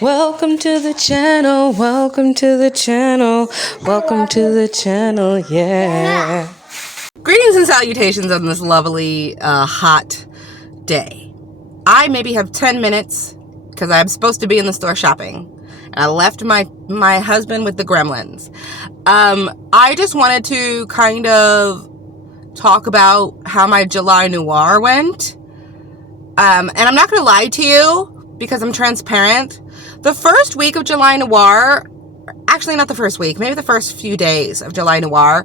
Welcome to the channel, welcome to the channel, welcome to the channel, yeah. Greetings and salutations on this lovely, hot day. I maybe have 10 minutes because I'm supposed to be in the store shopping. And I left my husband with the gremlins. I just wanted to kind of talk about how my July Noir went. And I'm not going to lie to you because I'm transparent. The first week of July Noir, actually not the first week, maybe the first few days of July Noir,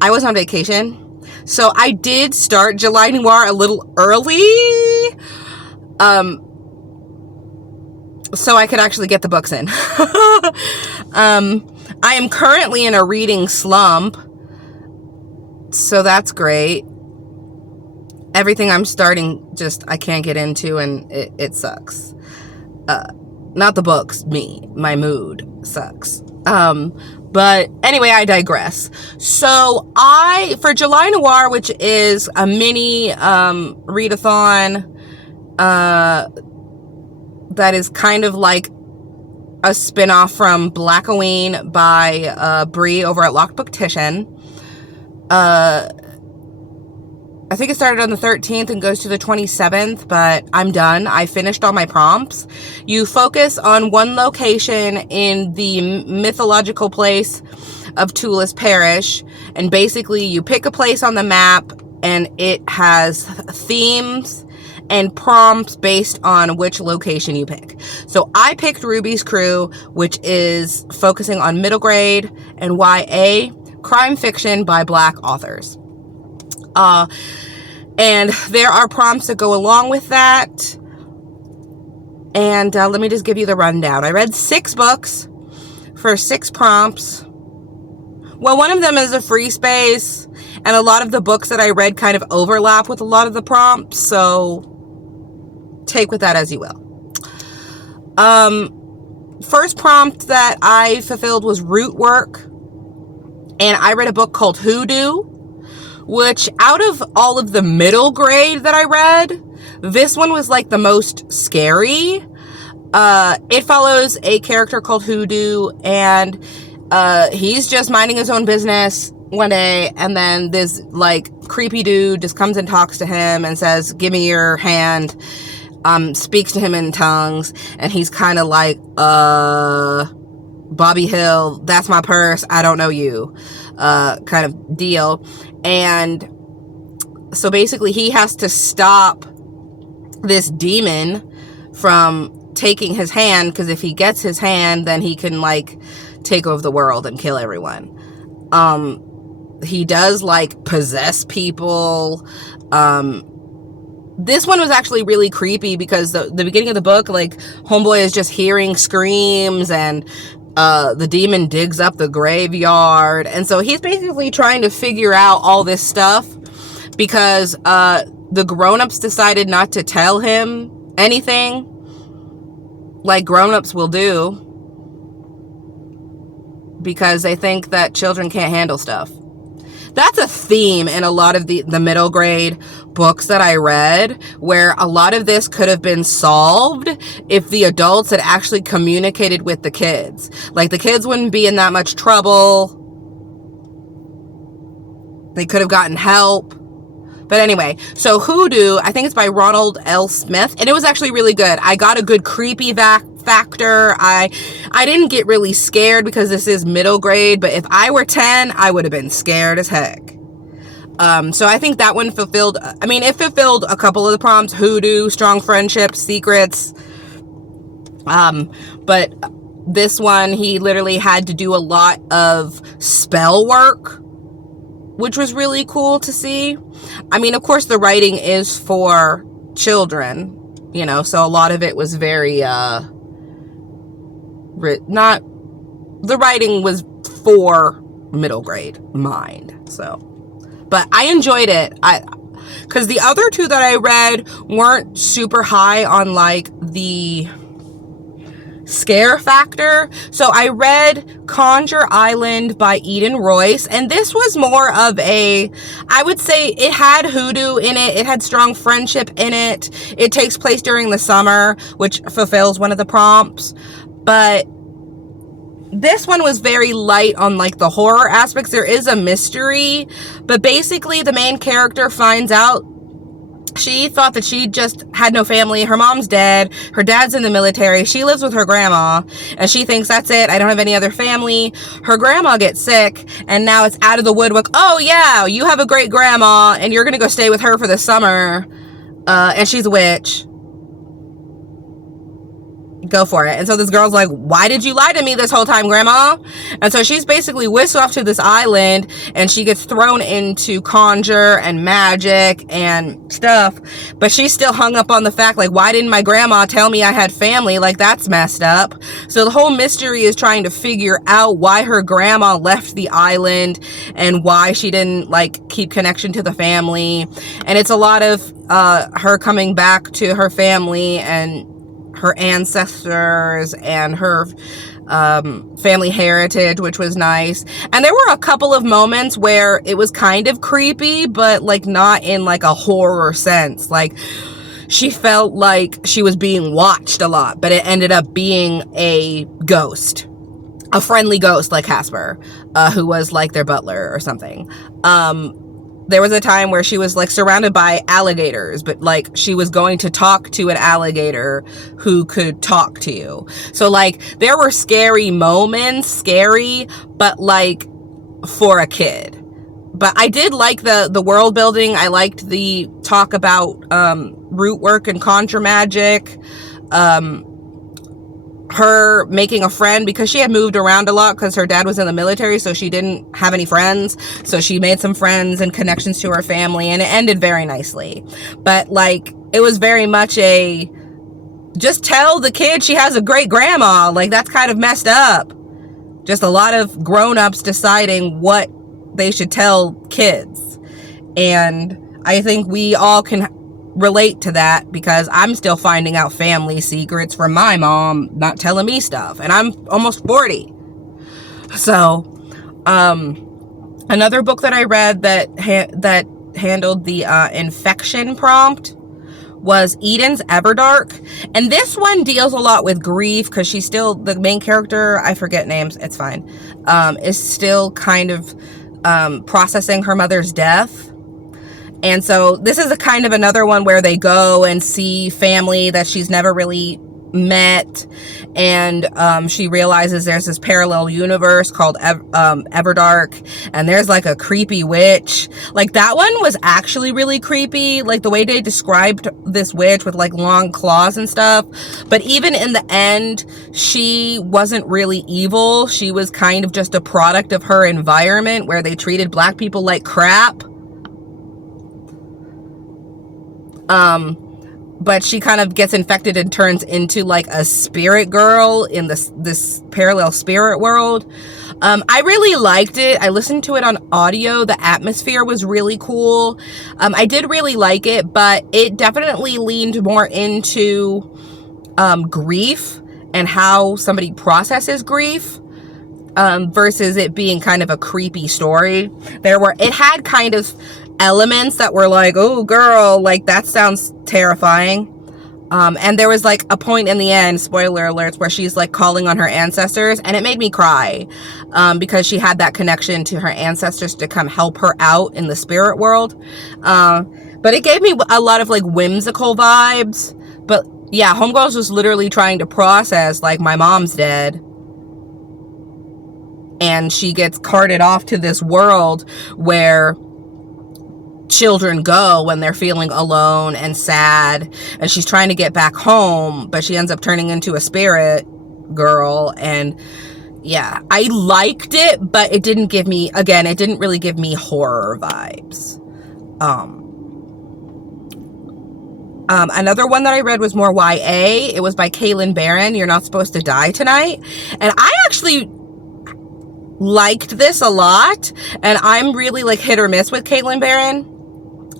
I was on vacation. So I did start July Noir a little early, so I could actually get the books in. I am currently in a reading slump, so that's great. Everything I'm starting, I can't get into, and it sucks. Not the books, my mood sucks. But anyway, I digress. So for July Noir, which is a mini readathon, that is kind of like a spin-off from Blackoween by Bree over at Locked Booktition. I think it started on the 13th and goes to the 27th, but I'm done. I finished all my prompts. You focus on one location in the mythological place of Tulis Parish, and basically you pick a place on the map, and it has themes and prompts based on which location you pick. So I picked Ruby's Crew, which is focusing on middle grade and YA crime fiction by Black authors. And there are prompts that go along with that. And let me just give you the rundown. I read 6 books for 6 prompts. Well, one of them is a free space, and a lot of the books that I read kind of overlap with a lot of the prompts, so take with that as you will. First prompt that I fulfilled was root work, and I read a book called Hoodoo, which out of all of the middle grade that I read, this one was like the most scary. It follows a character called Hoodoo, and he's just minding his own business one day, and then this like creepy dude just comes and talks to him and says, "Give me your hand," speaks to him in tongues, and he's kind of like, Bobby Hill, that's my purse, I don't know you, kind of deal. And so basically he has to stop this demon from taking his hand, because if he gets his hand, then he can like take over the world and kill everyone. He does like possess people. This one was actually really creepy because the beginning of the book, like, homeboy is just hearing screams, and the demon digs up the graveyard, and so he's basically trying to figure out all this stuff because the grown-ups decided not to tell him anything like grown-ups will do, because they think that children can't handle stuff. That's a theme in a lot of the middle grade books that I read, where a lot of this could have been solved if the adults had actually communicated with the kids. Like, the kids wouldn't be in that much trouble. They could have gotten help. But anyway, so Hoodoo, I think it's by Ronald L. Smith, and it was actually really good. I got a good creepy factor. I didn't get really scared because this is middle grade, but if I were 10, I would have been scared as heck. So I think that one fulfilled, it fulfilled a couple of the prompts: Hoodoo, strong friendships, secrets. But this one, he literally had to do a lot of spell work, which was really cool to see. Of course, the writing is for children, so a lot of it was very, the writing was for middle grade mind, so. But I enjoyed it, because the other 2 that I read weren't super high on, like, the scare factor. So I read Conjure Island by Eden Royce, and this was more of I would say it had hoodoo in it, it had strong friendship in it, it takes place during the summer, which fulfills one of the prompts. But this one was very light on like the horror aspects. There is a mystery, but basically the main character finds out she thought that she just had no family. Her mom's dead. Her dad's in the military. She lives with her grandma, and she thinks that's it. I don't have any other family. Her grandma gets sick, and now it's out of the woodwork. Oh yeah, you have a great grandma, and you're gonna go stay with her for the summer. And she's a witch. Go for it. And so this girl's like, why did you lie to me this whole time, grandma? And so she's basically whisked off to this island, and she gets thrown into conjure and magic and stuff, but she's still hung up on the fact, like, why didn't my grandma tell me I had family? Like, that's messed up. So the whole mystery is trying to figure out why her grandma left the island and why she didn't like keep connection to the family. And it's a lot of her coming back to her family and her ancestors and her family heritage, which was nice. And there were a couple of moments where it was kind of creepy, but like not in like a horror sense. Like she felt like she was being watched a lot, but it ended up being a ghost, a friendly ghost like Casper, who was like their butler or something. There was a time where she was like surrounded by alligators, but like she was going to talk to an alligator who could talk to you. So like there were scary moments, but like for a kid. But I did like the world building. I liked the talk about root work and conjure magic. Her making a friend, because she had moved around a lot because her dad was in the military, so she didn't have any friends. So she made some friends and connections to her family, and it ended very nicely. But like it was very much a just tell the kid she has a great grandma. Like that's kind of messed up. Just a lot of grown-ups deciding what they should tell kids. And I think we all can relate to that, because I'm still finding out family secrets from my mom not telling me stuff, and I'm almost 40. So another book that I read that handled the infection prompt was Eden's Everdark, and this one deals a lot with grief, because she's still the main character, I forget names, it's fine, is still kind of processing her mother's death. And so this is a kind of another one where they go and see family that she's never really met, and she realizes there's this parallel universe called Everdark, and there's like a creepy witch. Like that one was actually really creepy, like the way they described this witch with like long claws and stuff. But even in the end, she wasn't really evil. She was kind of just a product of her environment where they treated black people like crap. But she kind of gets infected and turns into like a spirit girl in this parallel spirit world. I really liked it. I listened to it on audio. The atmosphere was really cool. I did really like it, but it definitely leaned more into grief and how somebody processes grief, versus it being kind of a creepy story. It had kind of elements that were like, oh girl, like that sounds terrifying. And there was like a point in the end, spoiler alerts, where she's like calling on her ancestors, and it made me cry, because she had that connection to her ancestors to come help her out in the spirit world. But it gave me a lot of like whimsical vibes. But yeah, Homegirl's was literally trying to process like, my mom's dead, and she gets carted off to this world where children go when they're feeling alone and sad, and she's trying to get back home, but she ends up turning into a spirit girl. And yeah, I liked it, but it didn't really give me horror vibes. Another one that I read was more YA. It was by Kaylin Barron, You're Not Supposed to Die Tonight. And I actually liked this a lot, and I'm really like hit or miss with Kaylin Barron.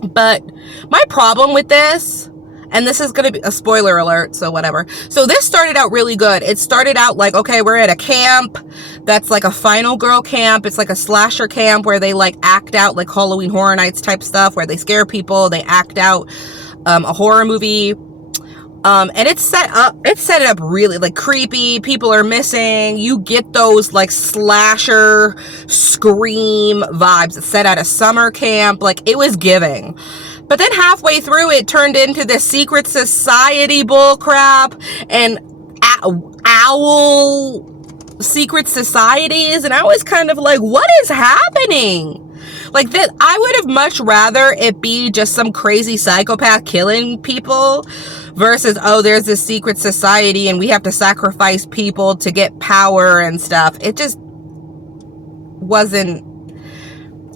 But my problem with this, and this is going to be a spoiler alert, so whatever. So this started out really good. It started out like, okay, we're at a camp that's like a final girl camp. It's like a slasher camp where they like act out like Halloween Horror Nights type stuff, where they scare people, they act out a horror movie. And it set it up really like creepy. People are missing. You get those like slasher scream vibes. It's set at a summer camp. Like, it was giving. But then halfway through, it turned into this secret society bullcrap and owl secret societies. And I was kind of like, what is happening? Like, that, I would have much rather it be just some crazy psychopath killing people versus, oh, there's this secret society and we have to sacrifice people to get power and stuff. It just wasn't...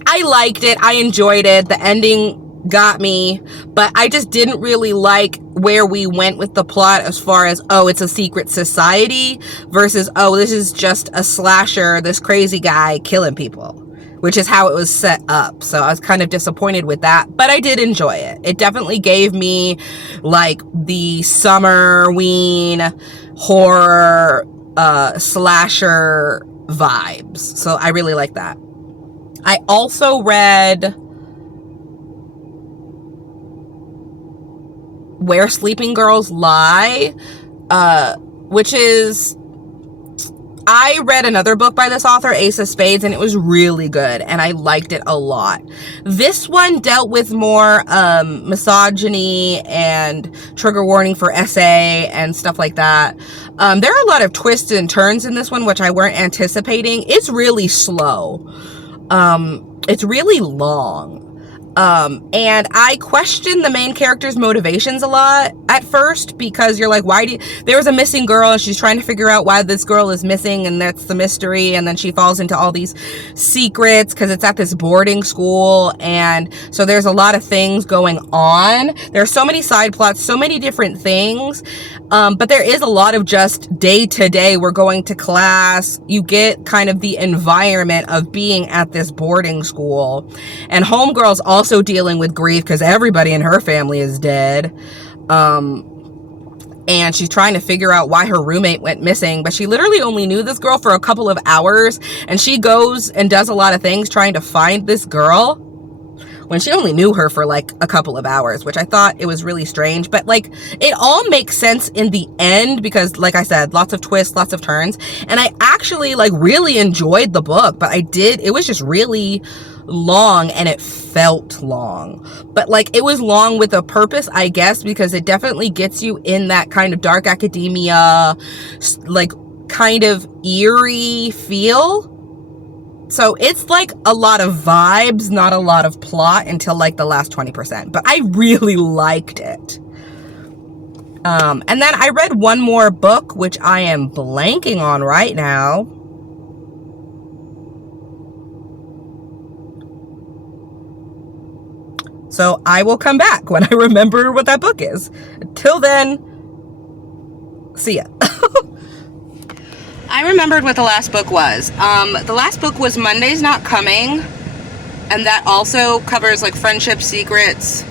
I liked it. I enjoyed it. The ending got me, but I just didn't really like where we went with the plot as far as, oh, it's a secret society versus, oh, this is just a slasher, this crazy guy killing people, which is how it was set up. So I was kind of disappointed with that, but I did enjoy it. It definitely gave me like the summerween horror slasher vibes. So I really like that. I also read Where Sleeping Girls Lie, which is... I read another book by this author, Ace of Spades, and it was really good, and I liked it a lot. This one dealt with more misogyny and trigger warning for SA and stuff like that. There are a lot of twists and turns in this one, which I weren't anticipating. It's really slow. It's really long. And I questioned the main character's motivations a lot at first, because you're like, there was a missing girl and she's trying to figure out why this girl is missing, and that's the mystery, and then she falls into all these secrets because it's at this boarding school, and so there's a lot of things going on. There are so many side plots, so many different things, but there is a lot of just day to day. We're going to class. You get kind of the environment of being at this boarding school, and homegirl's also dealing with grief because everybody in her family is dead. And she's trying to figure out why her roommate went missing, but she literally only knew this girl for a couple of hours, and she goes and does a lot of things trying to find this girl when she only knew her for like a couple of hours, which I thought it was really strange. But like, it all makes sense in the end because, like I said, lots of twists, lots of turns, and I actually like really enjoyed the book, but it was just really long, and it felt long, but like it was long with a purpose, I guess, because it definitely gets you in that kind of dark academia, like kind of eerie feel. So it's like a lot of vibes, not a lot of plot until like the last 20%, but I really liked it. And then I read one more book, which I am blanking on right now. So I will come back when I remember what that book is. Until then, see ya. I remembered what the last book was. The last book was Monday's Not Coming, and that also covers like friendship, secrets,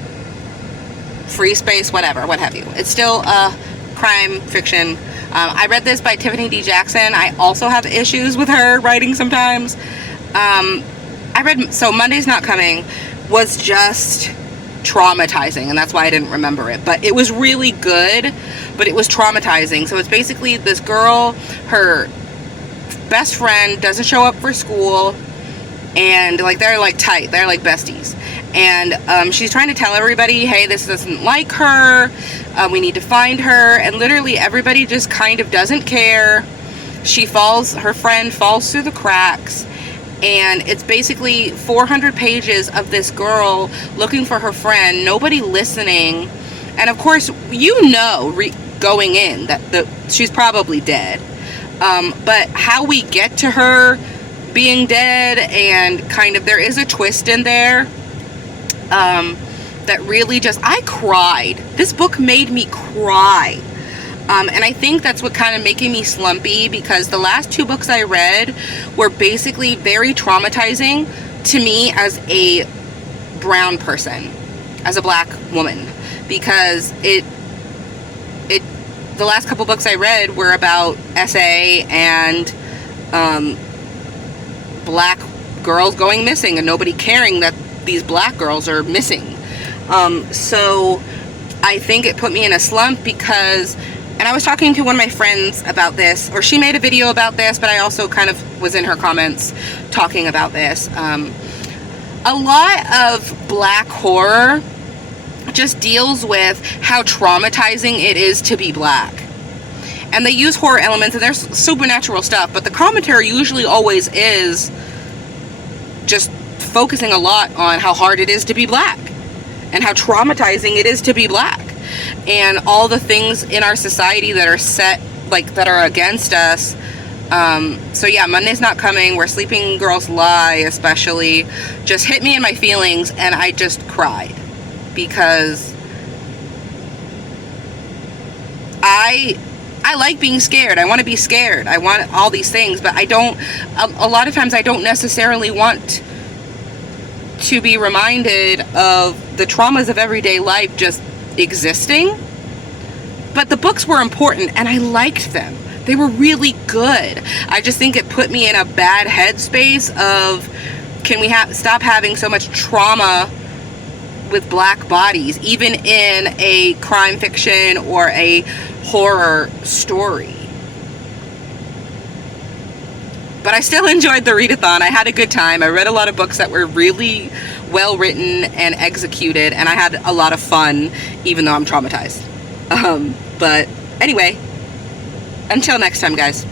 free space, whatever, what have you. It's still crime fiction. I read this by Tiffany D. Jackson. I also have issues with her writing sometimes. So Monday's Not Coming was just traumatizing, and that's why I didn't remember it, but it was really good, but it was traumatizing. So it's basically this girl, her best friend doesn't show up for school, and like they're like tight, they're like besties, and she's trying to tell everybody, hey, this doesn't like her, we need to find her, and literally everybody just kind of doesn't care. Her friend falls through the cracks, and it's basically 400 pages of this girl looking for her friend, nobody listening, and of course, going in that she's probably dead. But how we get to her being dead, and kind of there is a twist in there that really just, I cried. This book made me cry. And I think that's what kind of making me slumpy, because the last two books I read were basically very traumatizing to me as a brown person, as a black woman, because the last couple books I read were about SA and black girls going missing and nobody caring that these black girls are missing. So I think it put me in a slump because, and I was talking to one of my friends about this, or she made a video about this, but I also kind of was in her comments talking about this. A lot of Black horror just deals with how traumatizing it is to be Black. And they use horror elements, and there's supernatural stuff, but the commentary usually always is just focusing a lot on how hard it is to be Black and how traumatizing it is to be Black, and all the things in our society that are set, like, that are against us. So yeah, Monday's Not Coming, Where Sleeping Girls Lie especially, just hit me in my feelings, and I just cried. Because I like being scared. I want to be scared. I want all these things, but I don't, a lot of times I don't necessarily want to be reminded of the traumas of everyday life just existing. But the books were important, and I liked them. They were really good. I just think it put me in a bad headspace of, can we stop having so much trauma with Black bodies, even in a crime fiction or a horror story. But I still enjoyed the readathon. I had a good time. I read a lot of books that were really well written and executed, and I had a lot of fun, even though I'm traumatized. But anyway, until next time, guys.